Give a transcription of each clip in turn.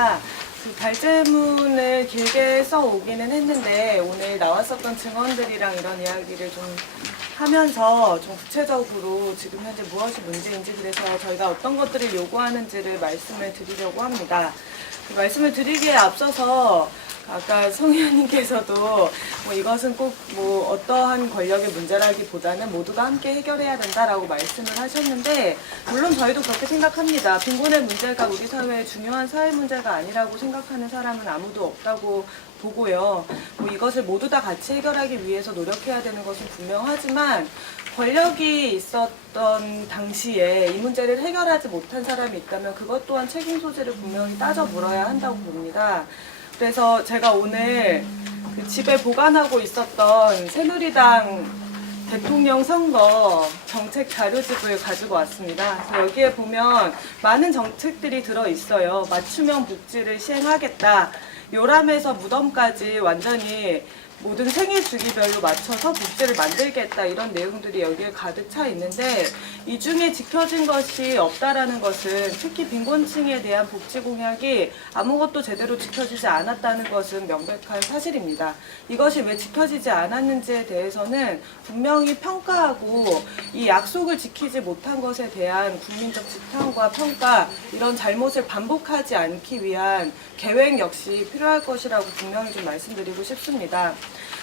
있습니다. 그 발제문을 길게 써오기는 했는데 오늘 나왔었던 증언들이랑 이런 이야기를 좀 하면서 좀 구체적으로 지금 현재 무엇이 문제인지, 그래서 저희가 어떤 것들을 요구하는지를 말씀을 드리려고 합니다. 그 말씀을 드리기에 앞서서 아까 송 의원님께서도 뭐 이것은 꼭 뭐 어떠한 권력의 문제라기보다는 모두가 함께 해결해야 된다라고 말씀을 하셨는데, 물론 저희도 그렇게 생각합니다. 빈곤의 문제가 우리 사회의 중요한 사회 문제가 아니라고 생각하는 사람은 아무도 없다고 보고요. 뭐 이것을 모두 다 같이 해결하기 위해서 노력해야 되는 것은 분명하지만, 권력이 있었던 당시에 이 문제를 해결하지 못한 사람이 있다면 그것 또한 책임 소재를 분명히 따져 물어야 한다고 봅니다. 그래서 제가 오늘 그 집에 보관하고 있었던 새누리당 대통령 선거 정책 자료집을 가지고 왔습니다. 그래서 여기에 보면 많은 정책들이 들어있어요. 맞춤형 복지를 시행하겠다. 요람에서 무덤까지 완전히 모든 생애 주기별로 맞춰서 복지를 만들겠다, 이런 내용들이 여기에 가득 차 있는데, 이 중에 지켜진 것이 없다라는 것은, 특히 빈곤층에 대한 복지 공약이 아무것도 제대로 지켜지지 않았다는 것은 명백한 사실입니다. 이것이 왜 지켜지지 않았는지에 대해서는 분명히 평가하고, 이 약속을 지키지 못한 것에 대한 국민적 지탄과 평가, 이런 잘못을 반복하지 않기 위한 계획 역시 필요할 것이라고 분명히 좀 말씀드리고 싶습니다.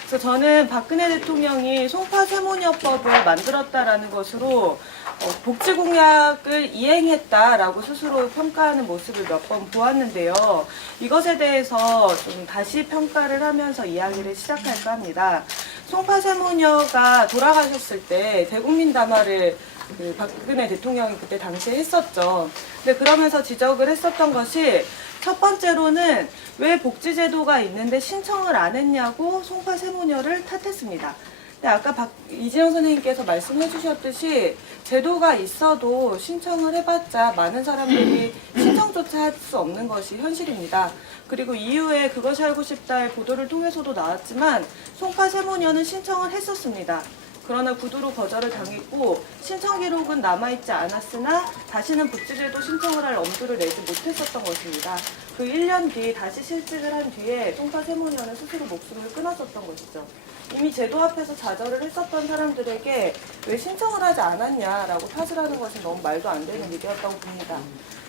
그래서 저는 박근혜 대통령이 송파세모녀법을 만들었다라는 것으로 복지 공약을 이행했다라고 스스로 평가하는 모습을 몇 번 보았는데요. 이것에 대해서 좀 다시 평가를 하면서 이야기를 시작할까 합니다. 송파세모녀가 돌아가셨을 때 대국민 담화를 그 박근혜 대통령이 그때 당시에 했었죠. 근데 그러면서 지적을 했었던 것이, 첫 번째로는 왜 복지제도가 있는데 신청을 안 했냐고 송파세모녀를 탓했습니다. 근데 아까 이재영 선생님께서 말씀해 주셨듯이 제도가 있어도 신청을 해봤자 많은 사람들이 신청조차 할 수 없는 것이 현실입니다. 그리고 이후에 그것이 알고 싶다의 보도를 통해서도 나왔지만 송파세모녀는 신청을 했었습니다. 그러나 구두로 거절을 당했고 신청 기록은 남아있지 않았으나 다시는 복지제도 신청을 할 엄두를 내지 못했었던 것입니다. 그 1년 뒤 다시 실직을 한 뒤에 송파세모녀는 스스로 목숨을 끊었었던 것이죠. 이미 제도 앞에서 좌절을 했었던 사람들에게 왜 신청을 하지 않았냐라고 탓을 하는 것은 너무 말도 안 되는 일이었다고 봅니다.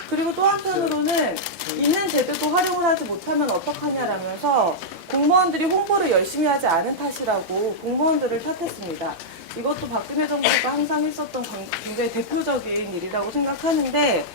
그리고 또 한편으로는 있는 제도도 활용을 하지 못하면 어떡하냐라면서 공무원들이 홍보를 열심히 하지 않은 탓이라고 공무원들을 탓했습니다. 이것도 박근혜 정부가 항상 했었던 굉장히 대표적인 일이라고 생각하는데,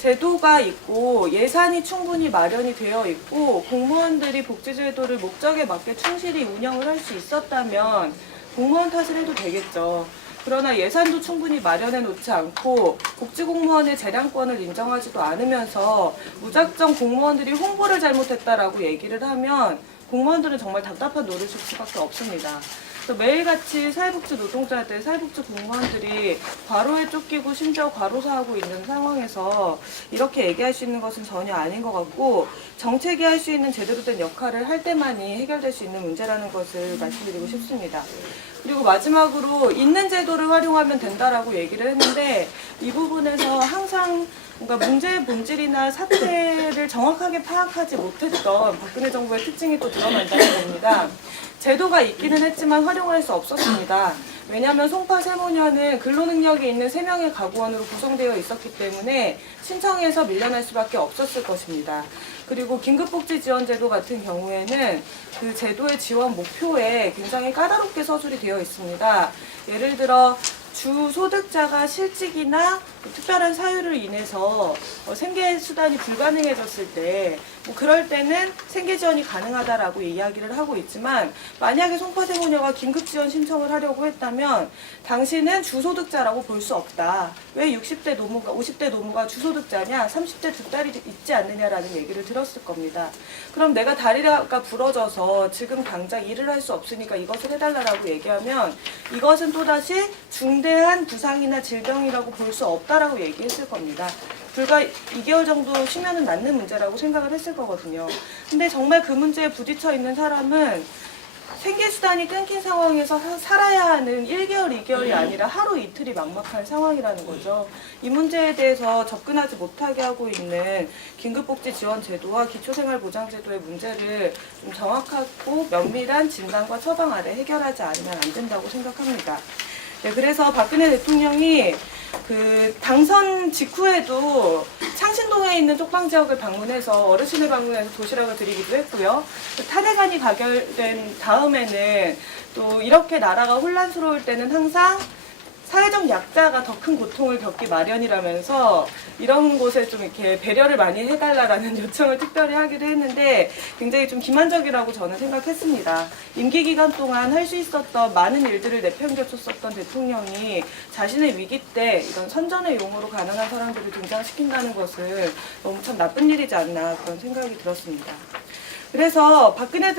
제도가 있고 예산이 충분히 마련이 되어 있고 공무원들이 복지제도를 목적에 맞게 충실히 운영을 할 수 있었다면 공무원 탓을 해도 되겠죠. 그러나 예산도 충분히 마련해 놓지 않고 복지공무원의 재량권을 인정하지도 않으면서 무작정 공무원들이 홍보를 잘못했다라고 얘기를 하면 공무원들은 정말 답답한 노릇일 수밖에 없습니다. 그래서 매일같이 사회복지 노동자들, 사회복지 공무원들이 과로에 쫓기고 심지어 과로사하고 있는 상황에서 이렇게 얘기할 수 있는 것은 전혀 아닌 것 같고, 정책이 할 수 있는 제대로 된 역할을 할 때만이 해결될 수 있는 문제라는 것을 말씀드리고 싶습니다. 그리고 마지막으로 있는 제도를 활용하면 된다라고 얘기를 했는데, 이 부분에서 항상 뭔가 문제의 본질이나 사태를 정확하게 파악하지 못했던 박근혜 정부의 특징이 또 드러난다는 겁니다. 제도가 있기는 했지만 활용할 수 없었습니다. 왜냐하면 송파세모녀는 근로능력이 있는 3명의 가구원으로 구성되어 있었기 때문에 신청해서 밀려날 수밖에 없었을 것입니다. 그리고 긴급복지지원제도 같은 경우에는 그 제도의 지원 목표에 굉장히 까다롭게 서술이 되어 있습니다. 예를 들어 주소득자가 실직이나 특별한 사유로 인해서 생계 수단이 불가능해졌을 때 그럴 때는 생계 지원이 가능하다라고 이야기를 하고 있지만, 만약에 송파세모녀가 긴급 지원 신청을 하려고 했다면 당신은 주소득자라고 볼 수 없다. 왜 60대 노무가 50대 노무가 주소득자냐? 30대 두 딸이 있지 않느냐라는 얘기를 들었을 겁니다. 그럼 내가 다리가 부러져서 지금 당장 일을 할 수 없으니까 이것을 해달라고 얘기하면 이것은 또다시 중대한 부상이나 질병이라고 볼 수 없다라고 얘기했을 겁니다. 불과 2개월 정도 쉬면은 낫는 문제라고 생각을 했을 거거든요. 근데 정말 그 문제에 부딪혀 있는 사람은 생계수단이 끊긴 상황에서 살아야 하는 1개월, 2개월이 아니라 하루 이틀이 막막한 상황이라는 거죠. 이 문제에 대해서 접근하지 못하게 하고 있는 긴급복지지원제도와 기초생활보장제도의 문제를 좀 정확하고 면밀한 진단과 처방 아래 해결하지 않으면 안 된다고 생각합니다. 네, 그래서 박근혜 대통령이 당선 직후에도 창신동에 있는 쪽방 지역을 방문해서 어르신을 방문해서 도시락을 드리기도 했고요. 탄핵안이 가결된 다음에는 또 이렇게 나라가 혼란스러울 때는 항상 사회적 약자가 더 큰 고통을 겪기 마련이라면서 이런 곳에 좀 이렇게 배려를 많이 해달라라는 요청을 특별히 하기도 했는데 굉장히 좀 기만적이라고 저는 생각했습니다. 임기 기간 동안 할 수 있었던 많은 일들을 내팽개쳤었던 대통령이 자신의 위기 때 이런 선전의 용어로 가난한 사람들을 등장시킨다는 것은 너무 참 나쁜 일이지 않나 그런 생각이 들었습니다. 그래서 박근혜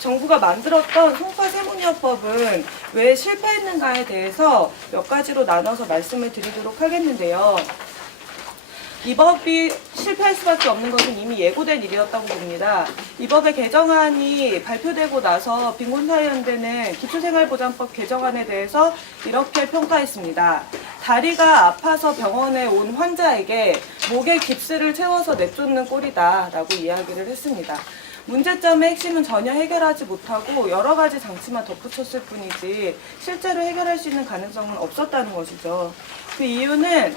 정부가 만들었던 송파세무니어법은 왜 실패했는가에 대해서 몇 가지로 나눠서 말씀을 드리도록 하겠는데요. 이 법이 실패할 수밖에 없는 것은 이미 예고된 일이었다고 봅니다. 이 법의 개정안이 발표되고 나서 빈곤사회연대는 기초생활보장법 개정안에 대해서 이렇게 평가했습니다. 다리가 아파서 병원에 온 환자에게 목에 깁스를 채워서 내쫓는 꼴이다 라고 이야기를 했습니다. 문제점의 핵심은 전혀 해결하지 못하고 여러 가지 장치만 덧붙였을 뿐이지 실제로 해결할 수 있는 가능성은 없었다는 것이죠. 그 이유는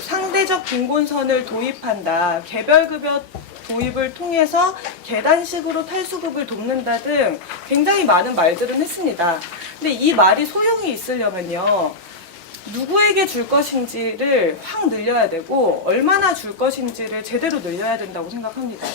상대적 빈곤선을 도입한다, 개별급여 도입을 통해서 계단식으로 탈수급을 돕는다 등 굉장히 많은 말들은 했습니다. 근데 이 말이 소용이 있으려면요. 누구에게 줄 것인지를 확 늘려야 되고 얼마나 줄 것인지를 제대로 늘려야 된다고 생각합니다.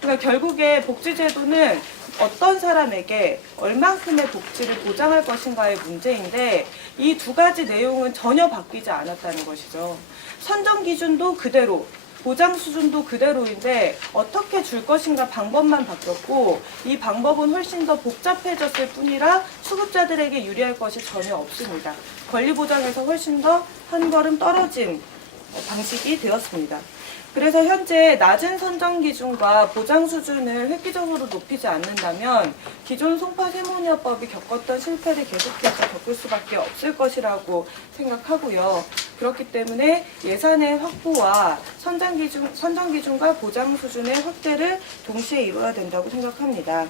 그러니까 결국에 복지제도는 어떤 사람에게 얼만큼의 복지를 보장할 것인가의 문제인데 이 두 가지 내용은 전혀 바뀌지 않았다는 것이죠. 선정 기준도 그대로, 보장 수준도 그대로인데 어떻게 줄 것인가 방법만 바뀌었고 이 방법은 훨씬 더 복잡해졌을 뿐이라 수급자들에게 유리할 것이 전혀 없습니다. 권리 보장에서 훨씬 더 한 걸음 떨어진 방식이 되었습니다. 그래서 현재 낮은 선정 기준과 보장 수준을 획기적으로 높이지 않는다면 기존 송파세무니어법이 겪었던 실패를 계속해서 겪을 수밖에 없을 것이라고 생각하고요. 그렇기 때문에 예산의 확보와 선정 기준과 보장 수준의 확대를 동시에 이루어야 된다고 생각합니다.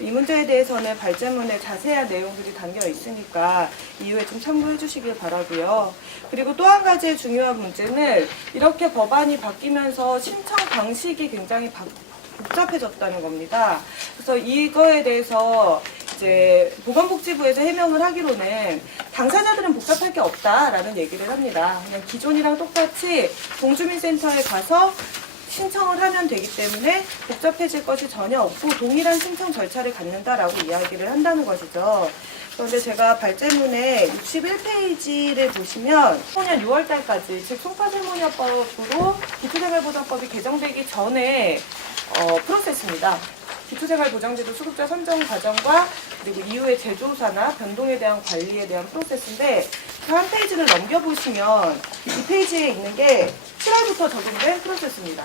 이 문제에 대해서는 발제문에 자세한 내용들이 담겨 있으니까 이후에 좀 참고해 주시길 바라고요. 그리고 또 한 가지의 중요한 문제는 이렇게 법안이 바뀌면서 신청 방식이 굉장히 복잡해졌다는 겁니다. 그래서 이거에 대해서 이제 보건복지부에서 해명을 하기로는 당사자들은 복잡할 게 없다라는 얘기를 합니다. 그냥 기존이랑 똑같이 동주민센터에 가서 신청을 하면 되기 때문에 복잡해질 것이 전혀 없고 동일한 신청 절차를 갖는다라고 이야기를 한다는 것이죠. 그런데 제가 발제문의 61페이지를 보시면 2015년 6월달까지 즉 송파세무니어법으로 기초생활보장법이 개정되기 전에 프로세스입니다. 기초생활보장제도 수급자 선정 과정과 그리고 이후의 재조사나 변동에 대한 관리에 대한 프로세스인데 그 한 페이지를 넘겨보시면 이 페이지에 있는 게 7월부터 적용된 프로세스입니다.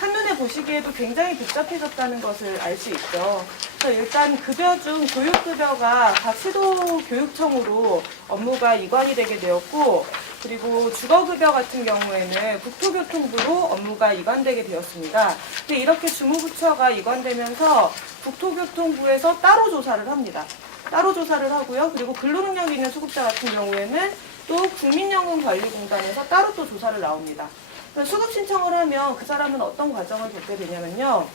한눈에 보시기에도 굉장히 복잡해졌다는 것을 알 수 있죠. 그래서 일단 급여 중 교육급여가 각 시도교육청으로 업무가 이관이 되게 되었고 그리고 주거급여 같은 경우에는 국토교통부로 업무가 이관되게 되었습니다. 근데 이렇게 주무부처가 이관되면서 국토교통부에서 따로 조사를 합니다. 따로 조사를 하고요. 그리고 근로능력이 있는 수급자 같은 경우에는 또 국민연금관리공단에서 따로 또 조사를 나옵니다. 수급 신청을 하면 그 사람은 어떤 과정을 겪게 되냐면요.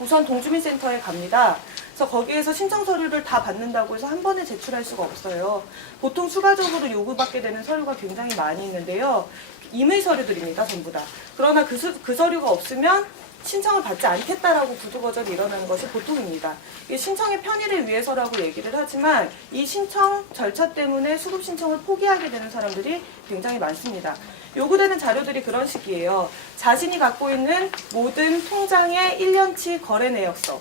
우선 동주민센터에 갑니다. 그래서 거기에서 신청 서류를 다 받는다고 해서 한 번에 제출할 수가 없어요. 보통 추가적으로 요구받게 되는 서류가 굉장히 많이 있는데요. 임의 서류들입니다, 전부 다. 그러나 그 서류가 없으면 신청을 받지 않겠다라고 구두거절이 일어나는 것이 보통입니다. 이 신청의 편의를 위해서라고 얘기를 하지만 이 신청 절차 때문에 수급 신청을 포기하게 되는 사람들이 굉장히 많습니다. 요구되는 자료들이 그런 식이에요. 자신이 갖고 있는 모든 통장의 1년치 거래 내역서.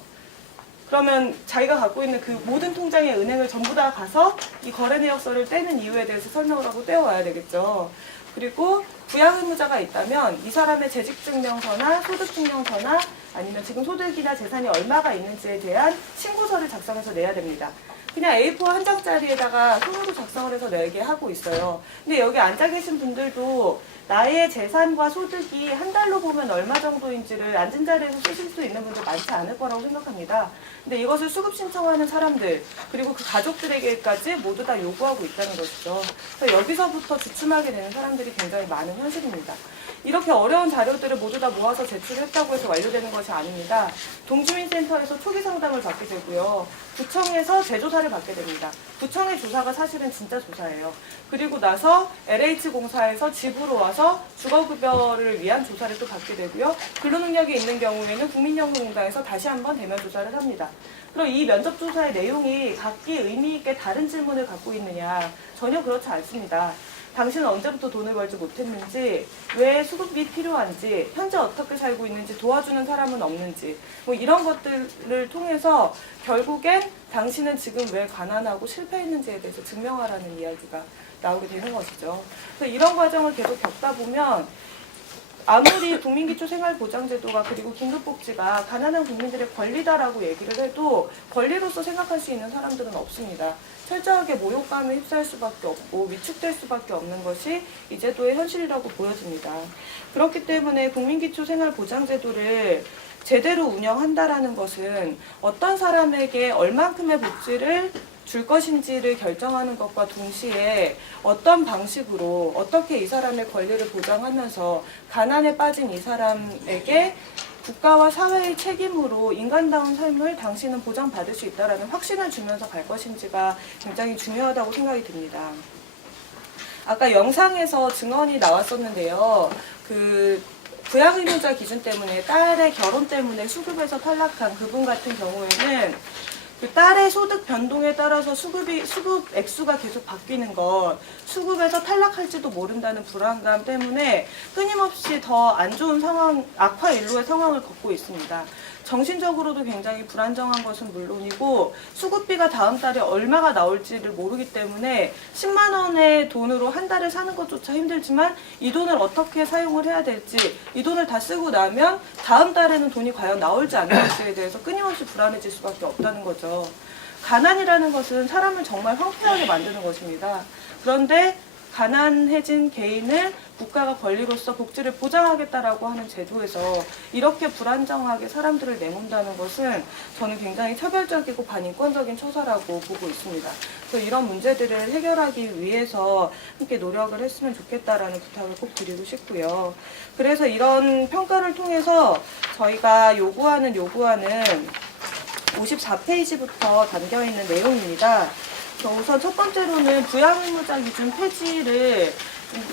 그러면 자기가 갖고 있는 그 모든 통장의 은행을 전부 다 가서 이 거래 내역서를 떼는 이유에 대해서 설명을 하고 떼어와야 되겠죠. 그리고 부양의무자가 있다면 이 사람의 재직증명서나 소득증명서나 아니면 지금 소득이나 재산이 얼마가 있는지에 대한 신고서를 작성해서 내야 됩니다. 그냥 A4 한 장짜리에다가 손으로 작성을 해서 내게 하고 있어요. 근데 여기 앉아 계신 분들도 나의 재산과 소득이 한 달로 보면 얼마 정도인지를 앉은 자리에서 쓰실 수 있는 분들 많지 않을 거라고 생각합니다. 근데 이것을 수급 신청하는 사람들 그리고 그 가족들에게까지 모두 다 요구하고 있다는 것이죠. 그래서 여기서부터 주춤하게 되는 사람들이 굉장히 많은 현실입니다. 이렇게 어려운 자료들을 모두 다 모아서 제출했다고 해서 완료되는 것이 아닙니다. 동주민센터에서 초기 상담을 받게 되고요. 구청에서 재조사를 받게 됩니다. 구청의 조사가 사실은 진짜 조사예요. 그리고 나서 LH공사에서 집으로 와서 주거급여를 위한 조사를 또 받게 되고요. 근로능력이 있는 경우에는 국민연금공단에서 다시 한번 대면 조사를 합니다. 그럼 이 면접조사의 내용이 각기 의미 있게 다른 질문을 갖고 있느냐? 전혀 그렇지 않습니다. 당신은 언제부터 돈을 벌지 못했는지, 왜 수급이 필요한지, 현재 어떻게 살고 있는지 도와주는 사람은 없는지, 뭐 이런 것들을 통해서 결국엔 당신은 지금 왜 가난하고 실패했는지에 대해서 증명하라는 이야기가 나오게 되는 것이죠. 그래서 이런 과정을 계속 겪다 보면 아무리 국민기초생활보장제도가 그리고 긴급복지가 가난한 국민들의 권리다라고 얘기를 해도 권리로서 생각할 수 있는 사람들은 없습니다. 철저하게 모욕감에 휩싸일 수밖에 없고 위축될 수밖에 없는 것이 이 제도의 현실이라고 보여집니다. 그렇기 때문에 국민기초생활보장제도를 제대로 운영한다라는 것은 어떤 사람에게 얼만큼의 복지를 줄 것인지를 결정하는 것과 동시에 어떤 방식으로 어떻게 이 사람의 권리를 보장하면서 가난에 빠진 이 사람에게 국가와 사회의 책임으로 인간다운 삶을 당신은 보장받을 수 있다는 확신을 주면서 갈 것인지가 굉장히 중요하다고 생각이 듭니다. 아까 영상에서 증언이 나왔었는데요. 부양의무자 기준 때문에 딸의 결혼 때문에 수급에서 탈락한 그분 같은 경우에는 그 딸의 소득 변동에 따라서 수급 액수가 계속 바뀌는 것, 수급에서 탈락할지도 모른다는 불안감 때문에 끊임없이 더 안 좋은 상황, 악화 일로의 상황을 겪고 있습니다. 정신적으로도 굉장히 불안정한 것은 물론이고 수급비가 다음 달에 얼마가 나올지를 모르기 때문에 10만 원의 돈으로 한 달을 사는 것조차 힘들지만 이 돈을 어떻게 사용을 해야 될지, 이 돈을 다 쓰고 나면 다음 달에는 돈이 과연 나올지 안 나올지에 대해서 끊임없이 불안해질 수밖에 없다는 거죠. 가난이라는 것은 사람을 정말 황폐하게 만드는 것입니다. 그런데 가난해진 개인을 국가가 권리로서 복지를 보장하겠다라고 하는 제도에서 이렇게 불안정하게 사람들을 내몬다는 것은 저는 굉장히 차별적이고 반인권적인 처사라고 보고 있습니다. 그래서 이런 문제들을 해결하기 위해서 함께 노력을 했으면 좋겠다라는 부탁을 꼭 드리고 싶고요. 그래서 이런 평가를 통해서 저희가 요구하는 54페이지부터 담겨있는 내용입니다. 우선 첫 번째로는 부양의무자 기준 폐지를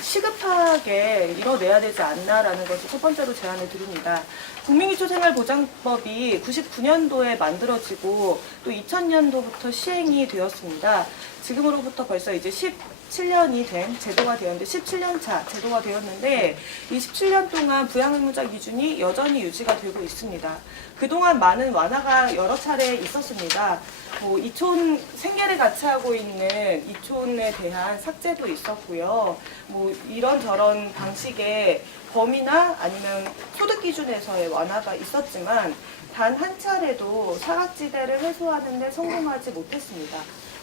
시급하게 이뤄내야 되지 않나라는 것을 첫 번째로 제안을 드립니다. 국민기초생활보장법이 99년도에 만들어지고 또 2000년도부터 시행이 되었습니다. 지금으로부터 벌써 이제 17년이 된 제도가 되었는데 17년 차 제도가 되었는데 27년 동안 부양의무자 기준이 여전히 유지가 되고 있습니다. 그동안 많은 완화가 여러 차례 있었습니다. 이촌 생계를 같이 하고 있는 이촌에 대한 삭제도 있었고요. 이런저런 방식의 범위나 아니면 소득 기준에서의 완화가 있었지만 단 한 차례도 사각지대를 해소하는 데 성공하지 못했습니다.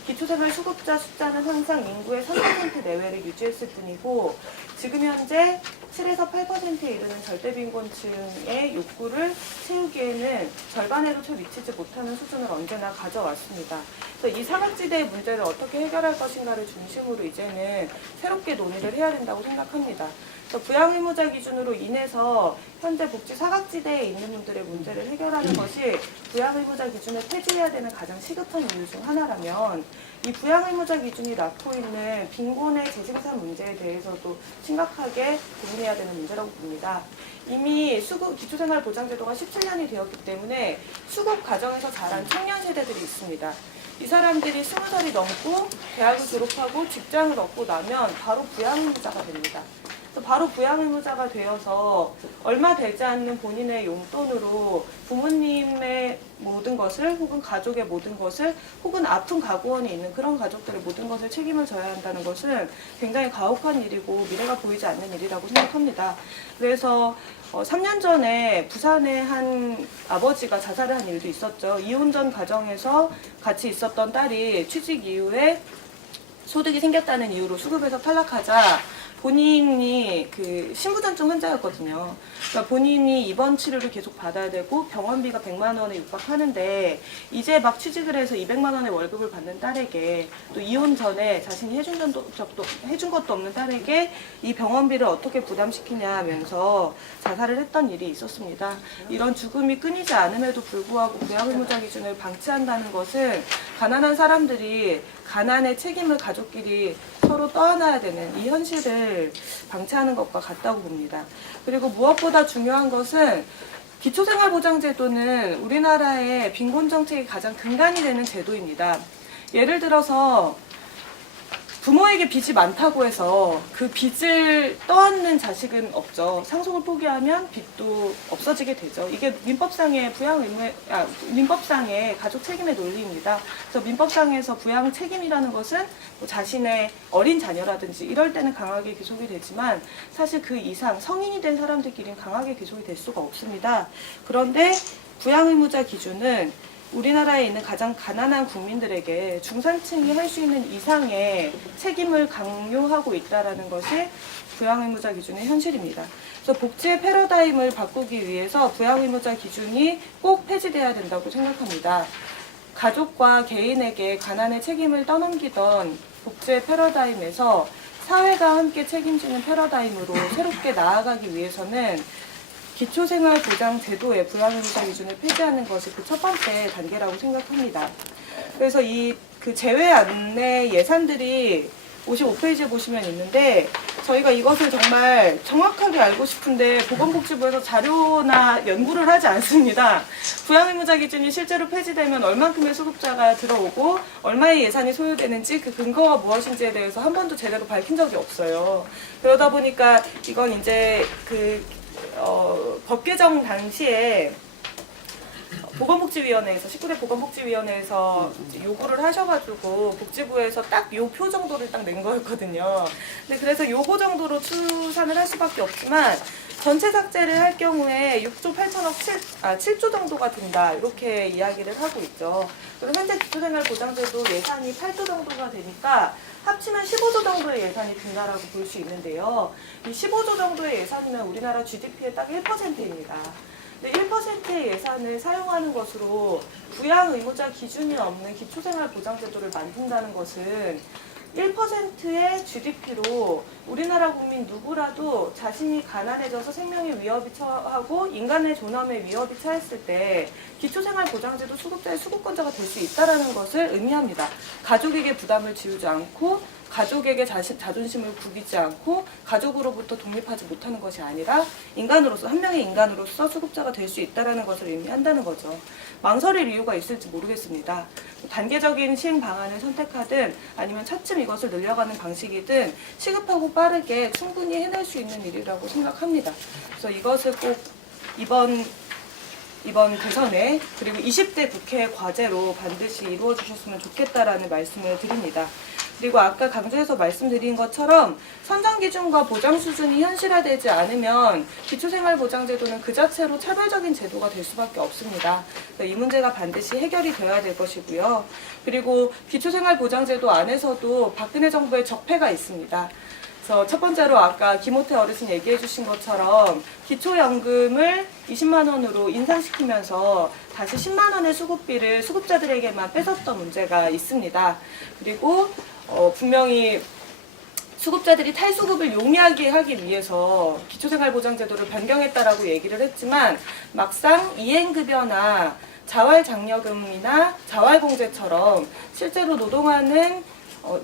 기초생활 수급자 숫자는 항상 인구의 3% 내외를 유지했을 뿐이고 지금 현재 7에서 8%에 이르는 절대빈곤층의 욕구를 채우기에는 절반에도 채 미치지 못하는 수준을 언제나 가져왔습니다. 그래서 이 사각지대의 문제를 어떻게 해결할 것인가를 중심으로 이제는 새롭게 논의를 해야 된다고 생각합니다. 부양의무자 기준으로 인해서 현재 복지 사각지대에 있는 분들의 문제를 해결하는 것이 부양의무자 기준을 폐지해야 되는 가장 시급한 이유 중 하나라면 이 부양의무자 기준이 낳고 있는 빈곤의 재생산 문제에 대해서도 심각하게 고민해야 되는 문제라고 봅니다. 이미 기초생활보장제도가 17년이 되었기 때문에 수급 과정에서 자란 청년 세대들이 있습니다. 이 사람들이 20살이 넘고 대학을 졸업하고 직장을 얻고 나면 바로 부양의무자가 됩니다. 그래서 바로 부양의무자가 되어서 얼마 되지 않는 본인의 용돈으로 부모님의 모든 것을 혹은 가족의 모든 것을 혹은 아픈 가구원이 있는 그런 가족들의 모든 것을 책임을 져야 한다는 것은 굉장히 가혹한 일이고 미래가 보이지 않는 일이라고 생각합니다. 그래서 3년 전에 부산에 한 아버지가 자살을 한 일도 있었죠. 이혼 전 가정에서 같이 있었던 딸이 취직 이후에 소득이 생겼다는 이유로 수급에서 탈락하자 본인이 그 신부전증 환자였거든요. 그러니까 본인이 입원 치료를 계속 받아야 되고 병원비가 100만 원에 육박하는데 이제 막 취직을 해서 200만 원의 월급을 받는 딸에게 또 이혼 전에 자신이 해준 것도 없는 딸에게 이 병원비를 어떻게 부담시키냐 하면서 자살을 했던 일이 있었습니다. 이런 죽음이 끊이지 않음에도 불구하고 부양의무자 기준을 방치한다는 것은 가난한 사람들이 가난의 책임을 가족끼리 서로 떠안아야 되는 이 현실을 방치하는 것과 같다고 봅니다. 그리고 무엇보다 중요한 것은 기초생활보장제도는 우리나라의 빈곤정책의 가장 근간이 되는 제도입니다. 예를 들어서 부모에게 빚이 많다고 해서 그 빚을 떠안는 자식은 없죠. 상속을 포기하면 빚도 없어지게 되죠. 이게 민법상의 가족 책임의 논리입니다. 그래서 민법상에서 부양 책임이라는 것은 뭐 자신의 어린 자녀라든지 이럴 때는 강하게 귀속이 되지만 사실 그 이상 성인이 된 사람들끼리는 강하게 귀속이 될 수가 없습니다. 그런데 부양의무자 기준은 우리나라에 있는 가장 가난한 국민들에게 중산층이 할 수 있는 이상의 책임을 강요하고 있다는 것이 부양의무자 기준의 현실입니다. 그래서 복지의 패러다임을 바꾸기 위해서 부양의무자 기준이 꼭 폐지돼야 된다고 생각합니다. 가족과 개인에게 가난의 책임을 떠넘기던 복지의 패러다임에서 사회가 함께 책임지는 패러다임으로 새롭게 나아가기 위해서는 기초생활보장제도의 부양의무자 기준을 폐지하는 것이 그 첫 번째 단계라고 생각합니다. 그래서 그 제외 안내 예산들이 55페이지에 보시면 있는데 저희가 이것을 정말 정확하게 알고 싶은데 보건복지부에서 자료나 연구를 하지 않습니다. 부양의무자 기준이 실제로 폐지되면 얼만큼의 수급자가 들어오고 얼마의 예산이 소요되는지 그 근거가 무엇인지에 대해서 한 번도 제대로 밝힌 적이 없어요. 그러다 보니까 이건 이제 법 개정 당시에 보건복지위원회에서 19대 보건복지위원회에서 요구를 하셔가지고 복지부에서 딱 요 표 정도를 딱 낸 거였거든요. 근데 그래서 요거 정도로 추산을 할 수밖에 없지만 전체 삭제를 할 경우에 6조 8천억 7조 정도가 든다 이렇게 이야기를 하고 있죠. 그리고 현재 기초생활보장제도 예산이 8조 정도가 되니까 합치면 15조 정도의 예산이 든다라고 볼 수 있는데요. 이 15조 정도의 예산이면 우리나라 GDP의 딱 1%입니다. 근데 1%의 예산을 사용하는 것으로 부양의무자 기준이 없는 기초생활보장제도를 만든다는 것은 1%의 GDP로 우리나라 국민 누구라도 자신이 가난해져서 생명의 위협이 처하고 인간의 존엄에 위협이 처했을 때 기초생활보장제도 수급자의 수급권자가 될 수 있다는 것을 의미합니다. 가족에게 부담을 지우지 않고 가족에게 자존심을 구기지 않고 가족으로부터 독립하지 못하는 것이 아니라 인간으로서 한 명의 인간으로서 수급자가 될 수 있다는 것을 의미한다는 거죠. 망설일 이유가 있을지 모르겠습니다. 단계적인 시행 방안을 선택하든 아니면 차츰 이것을 늘려가는 방식이든 시급하고 빠르게 충분히 해낼 수 있는 일이라고 생각합니다. 그래서 이것을 꼭 이번 대선에 그리고 20대 국회 과제로 반드시 이루어 주셨으면 좋겠다라는 말씀을 드립니다. 그리고 아까 강조해서 말씀드린 것처럼 선정 기준과 보장 수준이 현실화되지 않으면 기초생활보장제도는 그 자체로 차별적인 제도가 될 수밖에 없습니다. 이 문제가 반드시 해결이 되어야 될 것이고요. 그리고 기초생활보장제도 안에서도 박근혜 정부의 적폐가 있습니다. 그래서 첫 번째로 아까 김호태 어르신 얘기해 주신 것처럼 기초연금을 20만 원으로 인상시키면서 다시 10만 원의 수급비를 수급자들에게만 뺏었던 문제가 있습니다. 그리고 분명히 수급자들이 탈수급을 용이하게 하기 위해서 기초생활보장제도를 변경했다라고 얘기를 했지만 막상 이행급여나 자활장려금이나 자활공제처럼 실제로 노동하는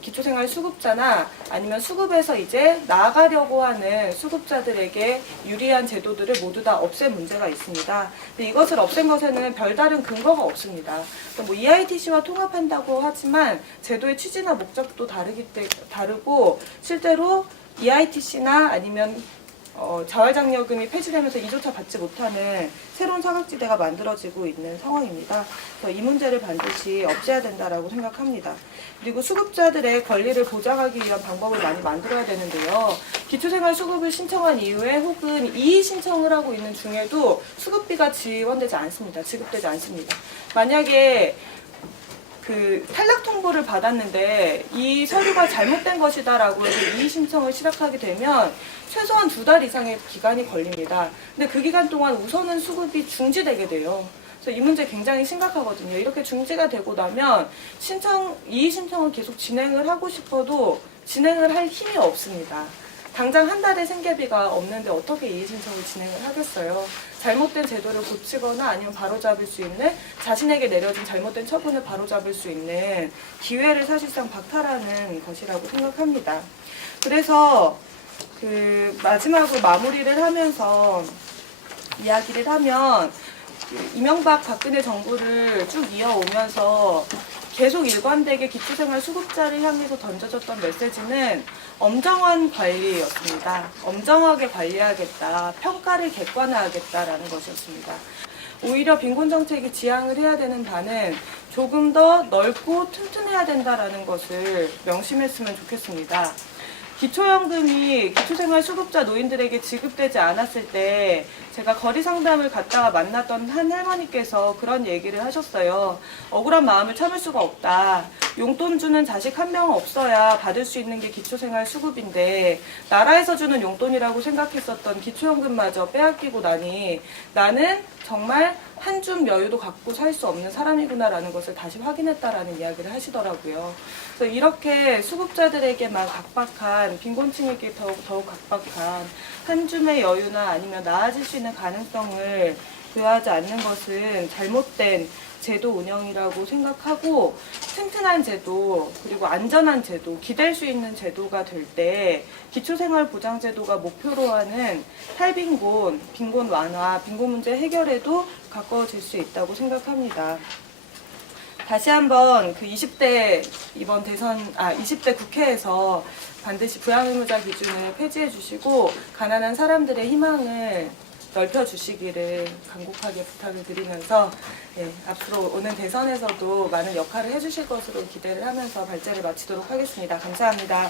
기초생활 수급자나 아니면 수급에서 이제 나아가려고 하는 수급자들에게 유리한 제도들을 모두 다 없앤 문제가 있습니다. 근데 이것을 없앤 것에는 별다른 근거가 없습니다. 뭐 EITC와 통합한다고 하지만 제도의 취지나 목적도 다르고 실제로 EITC나 아니면 자활장려금이 폐지되면서 이조차 받지 못하는 새로운 사각지대가 만들어지고 있는 상황입니다. 그래서 이 문제를 반드시 없애야 된다라고 생각합니다. 그리고 수급자들의 권리를 보장하기 위한 방법을 많이 만들어야 되는데요. 기초생활수급을 신청한 이후에 혹은 이의 신청을 하고 있는 중에도 수급비가 지급되지 않습니다. 만약에 그 탈락 통보를 받았는데 이 서류가 잘못된 것이다라고 해서 이의 신청을 시작하게 되면 최소한 2달 이상의 기간이 걸립니다. 근데 그 기간 동안 우선은 수급이 중지되게 돼요. 그래서 이 문제 굉장히 심각하거든요. 이렇게 중지가 되고 나면 이의 신청을 계속 진행을 하고 싶어도 진행을 할 힘이 없습니다. 당장 한 달에 생계비가 없는데 어떻게 이의 신청을 진행을 하겠어요? 잘못된 제도를 고치거나 아니면 바로잡을 수 있는, 자신에게 내려진 잘못된 처분을 바로잡을 수 있는 기회를 사실상 박탈하는 것이라고 생각합니다. 그래서 그 마지막으로 마무리를 하면서 이야기를 하면 이명박 박근혜 정부를 쭉 이어오면서 계속 일관되게 기초생활 수급자를 향해서 던져졌던 메시지는 엄정한 관리였습니다. 엄정하게 관리하겠다, 평가를 객관화하겠다라는 것이었습니다. 오히려 빈곤정책이 지향을 해야 되는 바는 조금 더 넓고 튼튼해야 된다라는 것을 명심했으면 좋겠습니다. 기초연금이 기초생활 수급자 노인들에게 지급되지 않았을 때 제가 거리 상담을 갔다가 만났던 한 할머니께서 그런 얘기를 하셨어요. 억울한 마음을 참을 수가 없다. 용돈 주는 자식 한 명 없어야 받을 수 있는 게 기초생활 수급인데 나라에서 주는 용돈이라고 생각했었던 기초연금마저 빼앗기고 나니 나는 정말 한 줌 여유도 갖고 살 수 없는 사람이구나라는 것을 다시 확인했다라는 이야기를 하시더라고요. 그래서 이렇게 수급자들에게만 각박한, 빈곤층에게 더욱 각박한 한 줌의 여유나 아니면 나아질 수 있는 가능성을 부여하지 않는 것은 잘못된 제도 운영이라고 생각하고, 튼튼한 제도 그리고 안전한 제도, 기댈 수 있는 제도가 될 때 기초생활보장제도가 목표로 하는 탈빈곤, 빈곤 완화, 빈곤 문제 해결에도 가까워질 수 있다고 생각합니다. 다시 한번 그 20대 이번 20대 국회에서 반드시 부양의무자 기준을 폐지해 주시고 가난한 사람들의 희망을 넓혀주시기를 간곡하게 부탁을 드리면서 앞으로 오는 대선에서도 많은 역할을 해주실 것으로 기대를 하면서 발제를 마치도록 하겠습니다. 감사합니다.